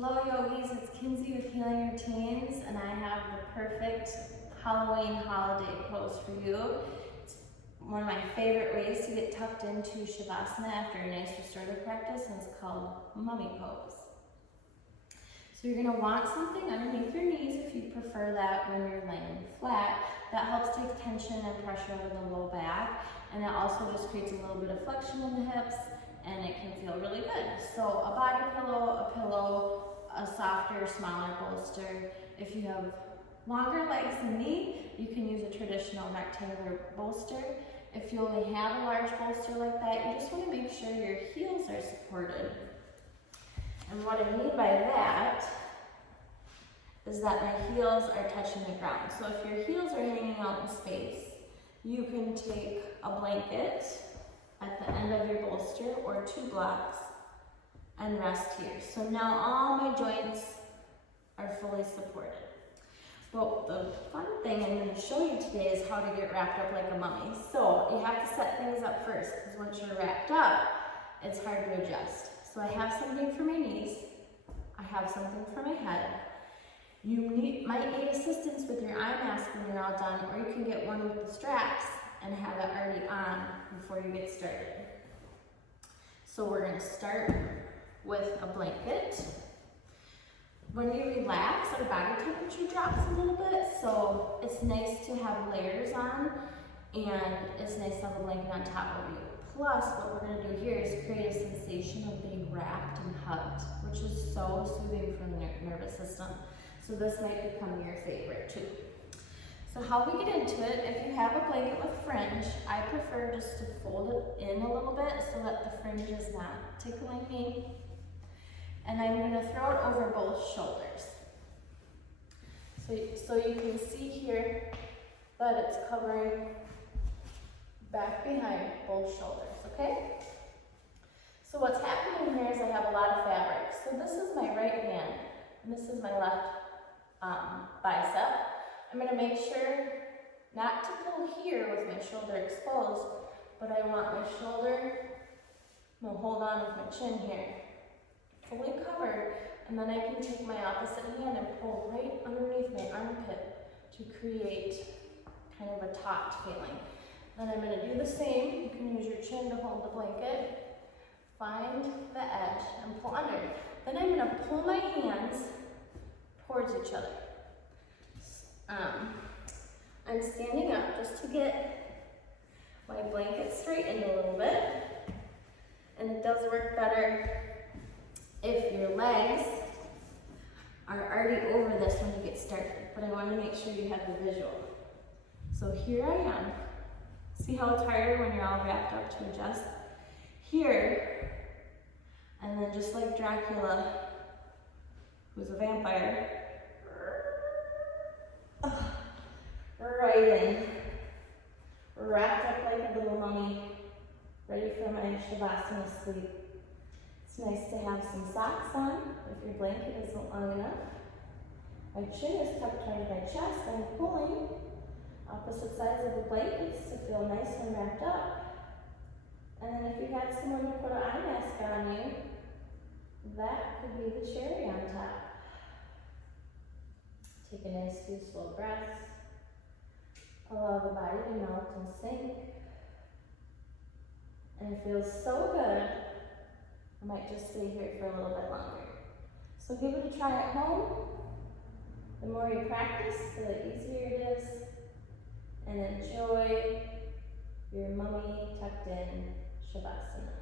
Hello yogis, it's Kinsey with Healing Routines, and I have the perfect Halloween holiday pose for you. It's one of my favorite ways to get tucked into Savasana after a nice restorative practice, and it's called mummy pose. So you're going to want something underneath your knees if you prefer that when you're laying flat. That helps take tension and pressure out of the low back, and it also just creates a little bit of flexion in the hips, and it can feel really good. So a body pillow, a softer, smaller bolster. If you have longer legs than me, you can use a traditional rectangular bolster. If you only have a large bolster like that, you just want to make sure your heels are supported. And what I mean by that is that my heels are touching the ground. So if your heels are hanging out in space, you can take a blanket at the end of your bolster or 2 blocks and rest here. So now all my joints are fully supported. But the fun thing I'm going to show you today is how to get wrapped up like a mummy. So you have to set things up first, because once you're wrapped up, it's hard to adjust. So I have something for my knees, I have something for my head. You might need assistance with your eye mask when you're all done, or you can get one with the straps and have it already on before you get started. So we're going to start with a blanket. When we relax, our body temperature drops a little bit, so it's nice to have layers on, and it's nice to have a blanket on top of you. Plus, what we're going to do here is create a sensation of being wrapped and hugged, which is so soothing for the nervous system. So this might become your favorite too. So how we get into it, if you have a blanket with fringe, I prefer just to fold it in a little bit so that the fringe is not tickling me. And I'm going to throw it over both shoulders. So you can see here that it's covering back behind both shoulders, okay? So what's happening here is I have a lot of fabric. So this is my right hand, and this is my left bicep. I'm going to make sure not to pull here with my shoulder exposed, but I want my shoulder, I'm going to hold on with my chin here, fully covered, and then I can take my opposite hand and pull right underneath my armpit to create kind of a taut feeling. Then I'm going to do the same. You can use your chin to hold the blanket, find the edge, and pull under. Then I'm going to pull my hands towards each other. I'm standing up just to get my blanket straightened a little bit, and it does work better if your legs are already over this when you get started, but I want to make sure you have the visual. So here I am. See how it's harder when you're all wrapped up to adjust? Here, and then just like Dracula, who's a vampire, right in, wrapped up like a little mummy, ready for my Savasana sleep. It's nice to have some socks on if your blanket isn't long enough. My chin is tucked under my chest. I'm pulling opposite sides of the blankets to feel nice and wrapped up. And then if you had someone to put an eye mask on you, that could be the cherry on top. Take a nice few slow breaths. Allow the body to melt and sink. And it feels so good, I might just stay here for a little bit longer. So give it a try at home. The more you practice, the easier it is. And enjoy your mummy tucked in Savasana.